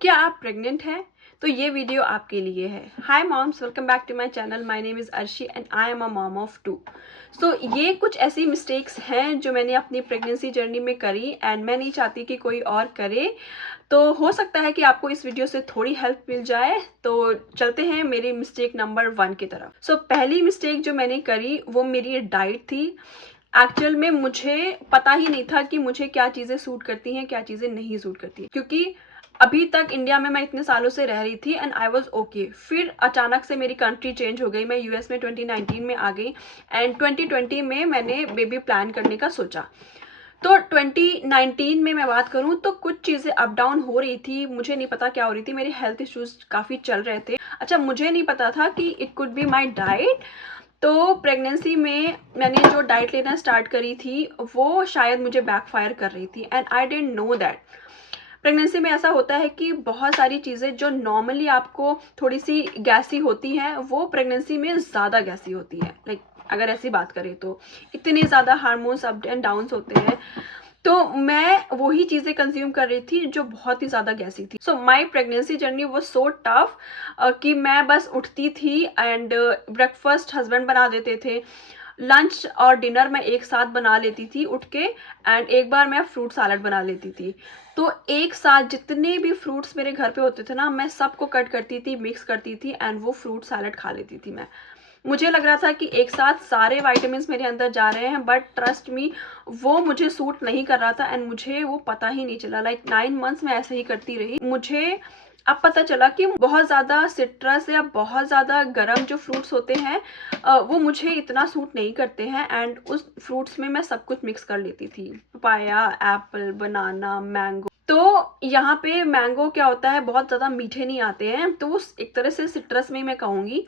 क्या आप प्रेग्नेंट हैं? तो ये वीडियो आपके लिए है। Hi moms, welcome back to my channel. My name is Arshi and I am a mom of 2। So ये कुछ ऐसी मिस्टेक्स हैं जो मैंने अपनी प्रेगनेंसी जर्नी में करी एंड मैं नहीं चाहती कि कोई और करे। तो हो सकता है कि आपको इस वीडियो से थोड़ी हेल्प मिल जाए। तो चलते हैं मेरी मिस्टेक नंबर 1 की तरफ। पहली मिस्टेक जो मैंने करी वो मेरी डाइट थी। एक्चुअल में मुझे पता ही नहीं था कि मुझे क्या चीज़ें सूट करती हैं, क्या चीज़ें नहीं सूट करती, क्योंकि अभी तक इंडिया में मैं इतने सालों से रह रही थी एंड आई वाज ओके। फिर अचानक से मेरी कंट्री चेंज हो गई, मैं यूएस में 2019 में आ गई एंड 2020 में मैंने बेबी प्लान करने का सोचा। तो 2019 में मैं बात करूं तो कुछ चीज़ें अप डाउन हो रही थी, मुझे नहीं पता क्या हो रही थी, मेरे हेल्थ इश्यूज काफ़ी चल रहे थे। अच्छा, मुझे नहीं पता था कि it could be my diet. तो प्रेगनेंसी में मैंने जो डाइट लेना स्टार्ट करी थी वो शायद मुझे बैकफायर कर रही थी and I didn't know that. Pregnancy में ऐसा होता है कि बहुत सारी चीज़ें जो नॉर्मली आपको थोड़ी सी गैसी होती हैं वो प्रेगनेंसी में ज़्यादा गैसी होती है। लाइक अगर ऐसी बात करें तो इतने ज़्यादा हार्मोन्स अप एंड डाउन्स होते हैं। तो मैं वही चीज़ें कंज्यूम कर रही थी जो बहुत ही ज़्यादा गैसी थी। My pregnancy journey was so tough कि मैं बस उठती थी एंड ब्रेकफास्ट हस्बैंड बना देते थे, लंच और डिनर मैं एक साथ बना लेती थी उठ के, एंड एक बार मैं फ्रूट सैलड बना लेती थी। तो एक साथ जितने भी फ्रूट्स मेरे घर पे होते थे ना, मैं सबको कट करती थी, मिक्स करती थी एंड वो फ्रूट सैलड खा लेती थी मैं। मुझे लग रहा था कि एक साथ सारे वाइटामिन मेरे अंदर जा रहे हैं, बट ट्रस्ट मी वो मुझे सूट नहीं कर रहा था एंड मुझे वो पता ही नहीं चला। लाइक 9 मंथ्स मैं ऐसे ही करती रही। मुझे अब पता चला कि बहुत ज़्यादा सिट्रस या बहुत ज़्यादा गर्म जो फ्रूट्स होते हैं वो मुझे इतना सूट नहीं करते हैं एंड उस फ्रूट्स में मैं सब कुछ मिक्स कर लेती थी, पपाया, एप्पल, बनाना, मैंगो। तो यहाँ पे मैंगो क्या होता है, बहुत ज़्यादा मीठे नहीं आते हैं, तो उस एक तरह से सिट्रस में मैं कहूँगी,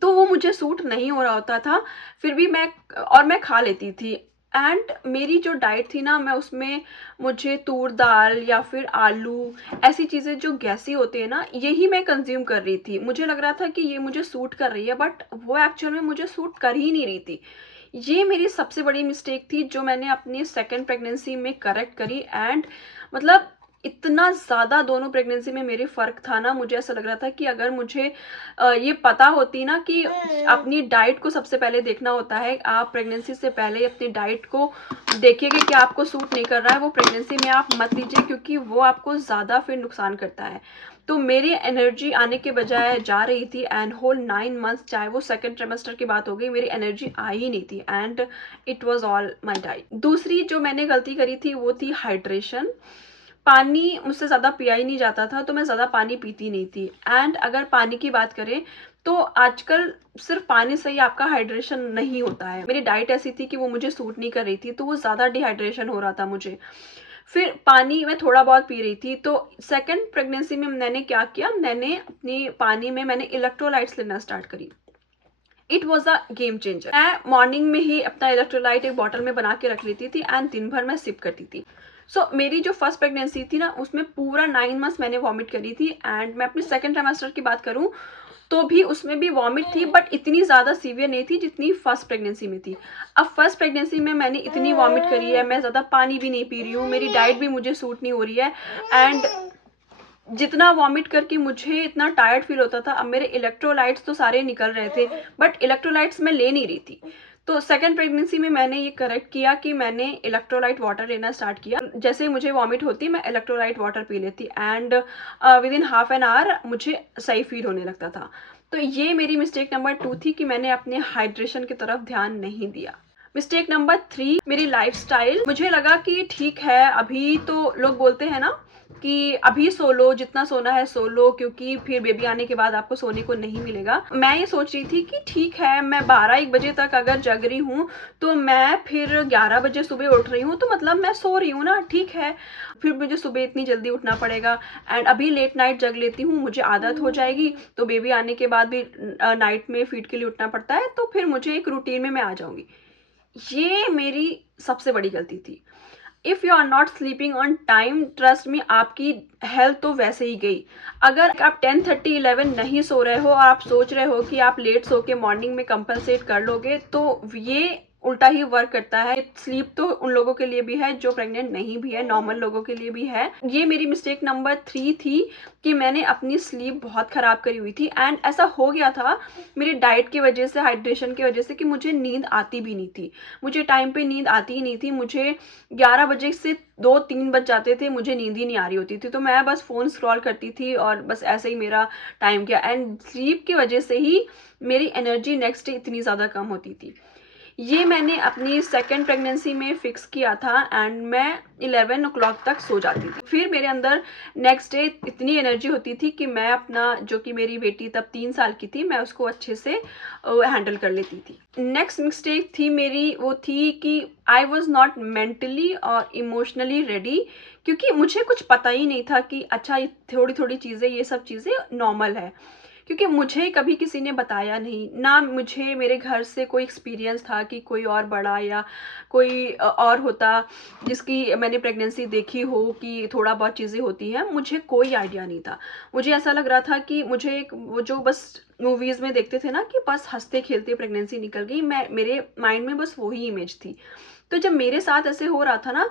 तो वो मुझे सूट नहीं हो रहा होता था। फिर भी मैं खा लेती थी। एंड मेरी जो डाइट थी ना, मैं उसमें मुझे तूर दाल या फिर आलू, ऐसी चीज़ें जो गैसी होती है ना, यही मैं कंज्यूम कर रही थी। मुझे लग रहा था कि ये मुझे सूट कर रही है, बट वो एक्चुअल में मुझे सूट कर ही नहीं रही थी। ये मेरी सबसे बड़ी मिस्टेक थी जो मैंने अपनी सेकेंड प्रेगनेंसी में करेक्ट करी। एंड मतलब इतना ज़्यादा दोनों प्रेगनेंसी में मेरे फ़र्क था ना, मुझे ऐसा लग रहा था कि अगर मुझे ये पता होती ना कि अपनी डाइट को सबसे पहले देखना होता है। आप प्रेगनेंसी से पहले अपनी डाइट को देखिए कि क्या आपको सूट नहीं कर रहा है, वो प्रेगनेंसी में आप मत लीजिए, क्योंकि वो आपको ज़्यादा फिर नुकसान करता है। तो मेरी एनर्जी आने के बजाय जा रही थी एंड होल 9 मंथ्स, चाहे वो सेकेंड ट्रिमेस्टर की बात हो गई, मेरी एनर्जी आई ही नहीं थी and it was all my diet. दूसरी जो मैंने गलती करी थी वो थी हाइड्रेशन। पानी मुझसे ज़्यादा पिया ही नहीं जाता था, तो मैं ज़्यादा पानी पीती नहीं थी। एंड अगर पानी की बात करें तो आजकल सिर्फ पानी से ही आपका हाइड्रेशन नहीं होता है। मेरी डाइट ऐसी थी कि वो मुझे सूट नहीं कर रही थी, तो वो ज़्यादा डिहाइड्रेशन हो रहा था मुझे। फिर पानी मैं थोड़ा बहुत पी रही थी। तो सेकंड प्रेगनेंसी में मैंने क्या किया, मैंने अपनी पानी में मैंने इलेक्ट्रोलाइट्स लेना स्टार्ट करी। It was a game changer. मैं मॉर्निंग में ही अपना इलेक्ट्रोलाइट एक बॉटल में बना के रख लेती थी एंड दिन भर मैं सिप करती थी। मेरी जो फर्स्ट प्रेगनेंसी थी ना, उसमें पूरा 9 मंथ्स मैंने वॉमिट करी थी। एंड मैं अपनी सेकंड ट्राइमेस्टर की बात करूँ तो भी उसमें भी वॉमिट थी, बट इतनी ज़्यादा सीवियर नहीं थी जितनी फर्स्ट प्रेगनेंसी में थी। अब फर्स्ट प्रेगनेंसी में मैंने इतनी वॉमिट करी है, मैं ज़्यादा पानी भी नहीं पी रही हूँ, मेरी डाइट भी मुझे सूट नहीं हो रही है एंड जितना वॉमिट करके मुझे इतना टायर्ड फील होता था। अब मेरे इलेक्ट्रोलाइट्स तो सारे निकल रहे थे, बट इलेक्ट्रोलाइट्स मैं ले नहीं रही थी। तो सेकंड प्रेगनेंसी में मैंने ये करेक्ट किया कि मैंने इलेक्ट्रोलाइट वाटर लेना स्टार्ट किया। जैसे ही मुझे वॉमिट होती, मैं इलेक्ट्रोलाइट वाटर पी लेती and with in half an hour मुझे सही फील होने लगता था। तो ये मेरी मिस्टेक नंबर 2 थी कि मैंने अपने हाइड्रेशन की तरफ ध्यान नहीं दिया। मिस्टेक नंबर 3, मेरी लाइफस्टाइल। मुझे लगा कि ठीक है, अभी तो लोग बोलते हैं ना कि अभी सो लो, जितना सोना है सो लो, क्योंकि फिर बेबी आने के बाद आपको सोने को नहीं मिलेगा। मैं ये सोच रही थी कि ठीक है, मैं 12-1 बजे तक अगर जग रही हूँ तो मैं फिर 11 बजे सुबह उठ रही हूँ, तो मतलब मैं सो रही हूँ ना, ठीक है। फिर मुझे सुबह इतनी जल्दी उठना पड़ेगा एंड अभी लेट नाइट जग लेती हूँ, मुझे आदत हो जाएगी, तो बेबी आने के बाद भी नाइट में फीड के लिए उठना पड़ता है, तो फिर मुझे एक रूटीन में मैं आ जाऊँगी। ये मेरी सबसे बड़ी गलती थी। If you are not sleeping on time, trust me, आपकी हेल्थ तो वैसे ही गई। अगर आप 10:30-11 नहीं सो रहे हो और आप सोच रहे हो कि आप लेट सो के मॉर्निंग में कंपनसेट कर लोगे, तो ये उल्टा ही वर्क करता है। स्लीप तो उन लोगों के लिए भी है जो प्रेग्नेंट नहीं भी है, नॉर्मल लोगों के लिए भी है। ये मेरी मिस्टेक नंबर 3 थी कि मैंने अपनी स्लीप बहुत ख़राब करी हुई थी। एंड ऐसा हो गया था मेरी डाइट की वजह से, हाइड्रेशन की वजह से, कि मुझे नींद आती भी नहीं थी। मुझे टाइम पे नींद आती ही नहीं थी। मुझे 11 बजे से 2-3 बज जाते थे, मुझे नींद ही नहीं आ रही होती थी। तो मैं बस फ़ोन स्क्रॉल करती थी और बस ऐसे ही मेरा टाइम गया। एंड स्लीप की वजह से ही मेरी एनर्जी नेक्स्ट डे इतनी ज़्यादा कम होती थी। ये मैंने अपनी सेकेंड प्रेगनेंसी में फ़िक्स किया था। एंड मैं 11 ओ क्लॉक तक सो जाती थी। फिर मेरे अंदर नेक्स्ट डे इतनी एनर्जी होती थी कि मैं अपना, जो कि मेरी बेटी तब 3 साल की थी, मैं उसको अच्छे से हैंडल कर लेती थी। नेक्स्ट मिस्टेक थी मेरी, वो थी कि आई वॉज़ नॉट मेंटली और इमोशनली रेडी, क्योंकि मुझे कुछ पता ही नहीं था कि अच्छा ये थोड़ी थोड़ी चीज़ें, ये सब चीज़ें नॉर्मल है। क्योंकि मुझे कभी किसी ने बताया नहीं, ना मुझे मेरे घर से कोई एक्सपीरियंस था कि कोई और बड़ा या कोई और होता जिसकी मैंने प्रेगनेंसी देखी हो कि थोड़ा बहुत चीज़ें होती हैं। मुझे कोई आइडिया नहीं था। मुझे ऐसा लग रहा था कि मुझे एक, वो जो बस मूवीज़ में देखते थे ना कि बस हंसते खेलते प्रेगनेंसी निकल गई, मेरे माइंड में बस वही इमेज थी। तो जब मेरे साथ ऐसे हो रहा था ना,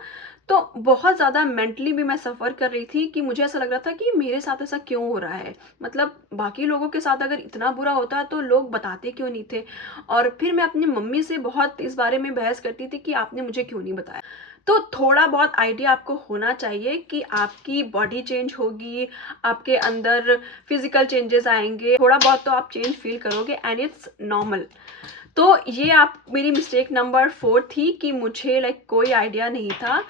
तो बहुत ज़्यादा मेंटली भी मैं सफ़र कर रही थी कि मुझे ऐसा लग रहा था कि मेरे साथ ऐसा क्यों हो रहा है। मतलब बाकी लोगों के साथ अगर इतना बुरा होता तो लोग बताते क्यों नहीं थे। और फिर मैं अपनी मम्मी से बहुत इस बारे में बहस करती थी कि आपने मुझे क्यों नहीं बताया। तो थोड़ा बहुत आइडिया आपको होना चाहिए कि आपकी बॉडी चेंज होगी, आपके अंदर फिजिकल चेंजेस आएंगे, थोड़ा बहुत तो आप चेंज फील करोगे, एंड इट्स नॉर्मल। तो ये आप मेरी मिस्टेक नंबर 4 थी कि मुझे लाइक कोई आइडिया नहीं था।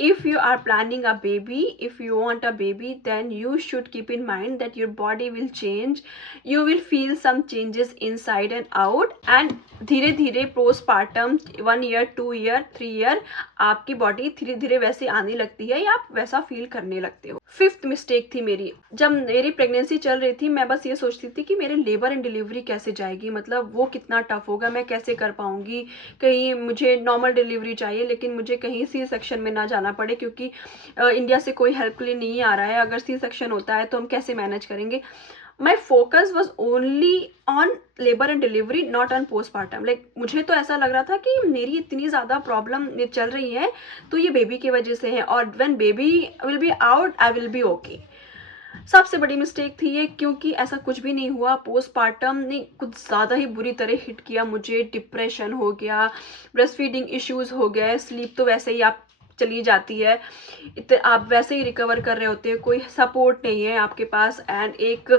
If you are planning a baby, if you want a baby, then you should keep in mind that your body will change, you will feel some changes inside and out, and धीरे धीरे postpartum 1 year 2 year 3 year आपकी body धीरे धीरे वैसे आने लगती है या आप वैसा फील करने लगते हो। फिफ्थ मिस्टेक थी मेरी, जब मेरी प्रेगनेंसी चल रही थी मैं बस ये सोचती थी कि मेरे लेबर एंड डिलीवरी कैसे जाएगी, मतलब वो कितना टफ होगा, मैं कैसे कर पाऊंगी। कहीं मुझे नॉर्मल डिलीवरी चाहिए लेकिन मुझे कहीं सी सेक्शन में ना जाना पड़े, क्योंकि इंडिया से कोई हेल्प के लिए नहीं आ रहा है। अगर सी सेक्शन होता है तो हम कैसे मैनेज करेंगे। My focus was only on labour and delivery, not on postpartum. Like मुझे तो ऐसा लग रहा था कि मेरी इतनी ज़्यादा प्रॉब्लम चल रही है तो ये बेबी की वजह से है, और when baby will be out I will be okay. सबसे बड़ी मिस्टेक थी ये, क्योंकि ऐसा कुछ भी नहीं हुआ। पोस्टपार्टम ने कुछ ज़्यादा ही बुरी तरह हिट किया मुझे। डिप्रेशन हो गया, ब्रेस्ट फीडिंग इश्यूज़ हो गए, स्लीप तो वैसे ही आप चली जाती है, आप वैसे ही रिकवर कर रहे होते हैं, कोई सपोर्ट नहीं है आपके पास, एंड एक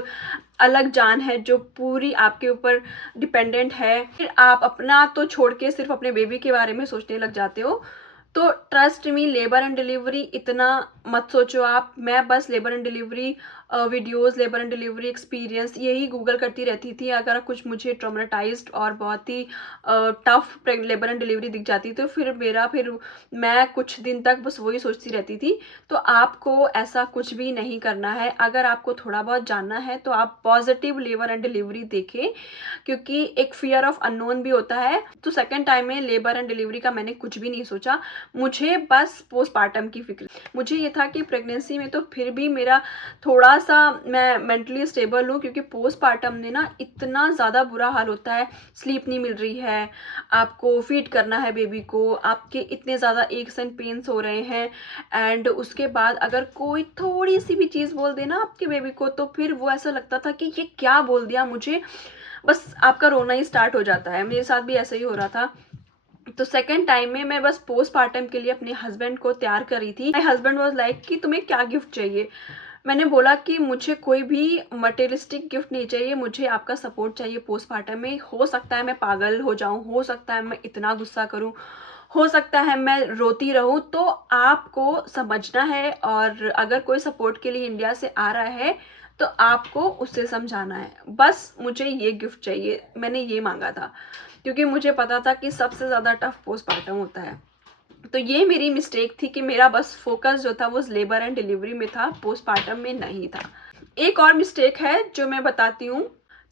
अलग जान है जो पूरी आपके ऊपर डिपेंडेंट है। फिर आप अपना तो छोड़ के सिर्फ अपने बेबी के बारे में सोचने लग जाते हो। तो trust me, labour and delivery इतना मत सोचो आप। मैं बस labour and delivery videos, labour and delivery experience यही गूगल करती रहती थी। अगर कुछ मुझे ट्रॉमेटाइज्ड और बहुत ही टफ लेबर एंड डिलीवरी दिख जाती तो फिर मैं कुछ दिन तक बस वही सोचती रहती थी। तो आपको ऐसा कुछ भी नहीं करना है। अगर आपको थोड़ा बहुत जानना है तो आप पॉजिटिव लेबर एंड डिलीवरी देखें, क्योंकि एक फियर ऑफ अननोन भी होता है। तो सेकेंड टाइम में लेबर एंड डिलीवरी का मैंने कुछ भी नहीं सोचा, मुझे बस पोस्टपार्टम की फिक्र। मुझे ये था कि प्रेगनेंसी में तो फिर भी मेरा थोड़ा सा मैं मेंटली स्टेबल हूँ, क्योंकि पोस्टपार्टम में ना इतना ज़्यादा बुरा हाल होता है। स्लीप नहीं मिल रही है, आपको फीड करना है बेबी को, आपके इतने ज़्यादा एक्स एंड पेन्स हो रहे हैं, एंड उसके बाद अगर कोई थोड़ी सी भी चीज़ बोल देना आपके बेबी को तो फिर वो ऐसा लगता था कि ये क्या बोल दिया मुझे, बस आपका रोना ही स्टार्ट हो जाता है। मेरे साथ भी ऐसा ही हो रहा था। तो सेकेंड टाइम में मैं बस पोस्टपार्टम के लिए अपने हस्बैंड को तैयार कर रही थी। माय हस्बैंड वाज लाइक कि तुम्हें क्या गिफ्ट चाहिए। मैंने बोला कि मुझे कोई भी मटेरियलिस्टिक गिफ्ट नहीं चाहिए, मुझे आपका सपोर्ट चाहिए पोस्टपार्टम में। हो सकता है मैं पागल हो जाऊं, हो सकता है मैं इतना गुस्सा करूं, हो सकता है मैं रोती रहूं, तो आपको समझना है। और अगर कोई सपोर्ट के लिए इंडिया से आ रहा है तो आपको उससे समझाना है। बस मुझे ये गिफ्ट चाहिए, मैंने ये मांगा था, क्योंकि मुझे पता था कि सबसे ज़्यादा टफ पोस्टपार्टम होता है। तो ये मेरी मिस्टेक थी कि मेरा बस फोकस जो था वो लेबर एंड डिलीवरी में था, पोस्टपार्टम में नहीं था। एक और मिस्टेक है जो मैं बताती हूँ।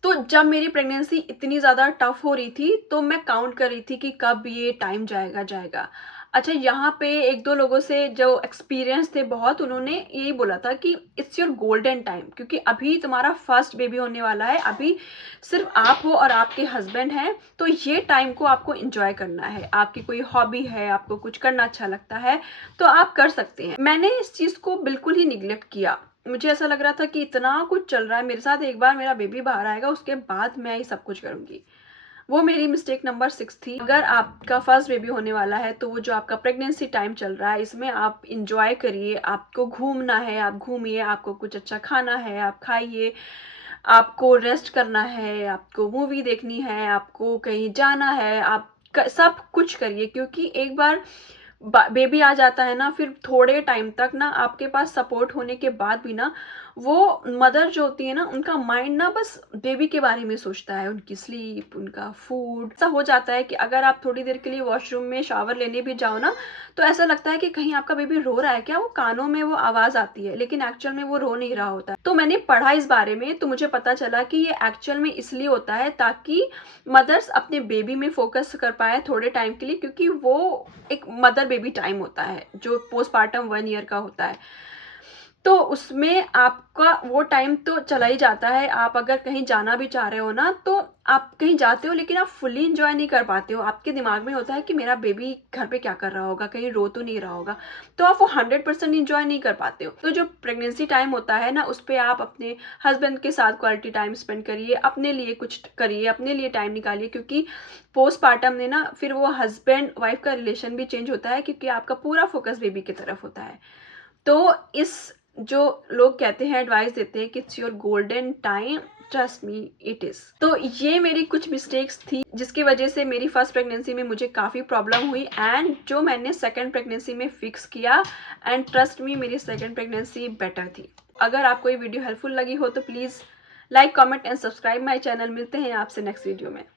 तो जब मेरी प्रेगनेंसी इतनी ज़्यादा टफ हो रही थी तो मैं काउंट कर रही थी कि कब ये टाइम जाएगा। अच्छा, यहाँ पे 1-2 लोगों से जो एक्सपीरियंस थे बहुत, उन्होंने यही बोला था कि इट्स योर गोल्डन टाइम, क्योंकि अभी तुम्हारा फर्स्ट बेबी होने वाला है, अभी सिर्फ आप हो और आपके हस्बैंड हैं, तो ये टाइम को आपको एंजॉय करना है। आपकी कोई हॉबी है, आपको कुछ करना अच्छा लगता है, तो आप कर सकते हैं। मैंने इस चीज़ को बिल्कुल ही निग्लेक्ट किया। मुझे ऐसा लग रहा था कि इतना कुछ चल रहा है मेरे साथ, एक बार मेरा बेबी बाहर आएगा, उसके बाद मैं ये सब कुछ करूँगी। वो मेरी मिस्टेक नंबर 6 थी। अगर आपका फर्स्ट बेबी होने वाला है, तो वो जो आपका प्रेगनेंसी टाइम चल रहा है, इसमें आप इंजॉय करिए। आपको घूमना है, आप घूमिए। आपको कुछ अच्छा खाना है, आप खाइए। आपको रेस्ट करना है, आपको मूवी देखनी है, आपको कहीं जाना है, आप सब कुछ करिए, क्योंकि एक बार बेबी आ जाता है ना, फिर थोड़े टाइम तक ना आपके पास सपोर्ट होने के बाद भी ना, वो मदर जो होती है ना, उनका माइंड ना बस बेबी के बारे में सोचता है, उनकी स्लीप, उनका फूड। ऐसा हो जाता है कि अगर आप थोड़ी देर के लिए वॉशरूम में शावर लेने भी जाओ ना, तो ऐसा लगता है कि कहीं आपका बेबी रो रहा है क्या, वो कानों में वो आवाज आती है, लेकिन एक्चुअल में वो रो नहीं रहा होता है। तो मैंने पढ़ा इस बारे में, तो मुझे पता चला कि ये एक्चुअल में इसलिए होता है ताकि मदर्स अपने बेबी में फोकस कर पाए थोड़े टाइम के लिए, क्योंकि वो एक मदर बेबी टाइम होता है जो पोस्टपार्टम 1 ईयर का होता है। तो उसमें आपका वो टाइम तो चला ही जाता है। आप अगर कहीं जाना भी चाह रहे हो ना, तो आप कहीं जाते हो, लेकिन आप फुली इंजॉय नहीं कर पाते हो। आपके दिमाग में होता है कि मेरा बेबी घर पे क्या कर रहा होगा, कहीं रो तो नहीं रहा होगा, तो आप वो 100% इंजॉय नहीं कर पाते हो। तो जो प्रेगनेंसी टाइम होता है ना, उस पर आप अपने हस्बैंड के साथ क्वालिटी टाइम स्पेंड करिए, अपने लिए कुछ करिए, अपने लिए टाइम निकालिए, क्योंकि पोस्टपार्टम में ना फिर वो हस्बैंड वाइफ का रिलेशन भी चेंज होता है, क्योंकि आपका पूरा फोकस बेबी की तरफ होता है। तो इस जो लोग कहते हैं, एडवाइस देते हैं कि it's your golden time, trust me it is. तो ये मेरी कुछ मिस्टेक्स थी, जिसकी वजह से मेरी फर्स्ट प्रेगनेंसी में मुझे काफ़ी प्रॉब्लम हुई, एंड जो मैंने सेकंड प्रेगनेंसी में फिक्स किया, एंड ट्रस्ट मी, मेरी सेकंड प्रेगनेंसी बेटर थी। अगर आपको ये वीडियो हेल्पफुल लगी हो, तो please like, comment and subscribe my channel. मिलते हैं आपसे नेक्स्ट वीडियो में।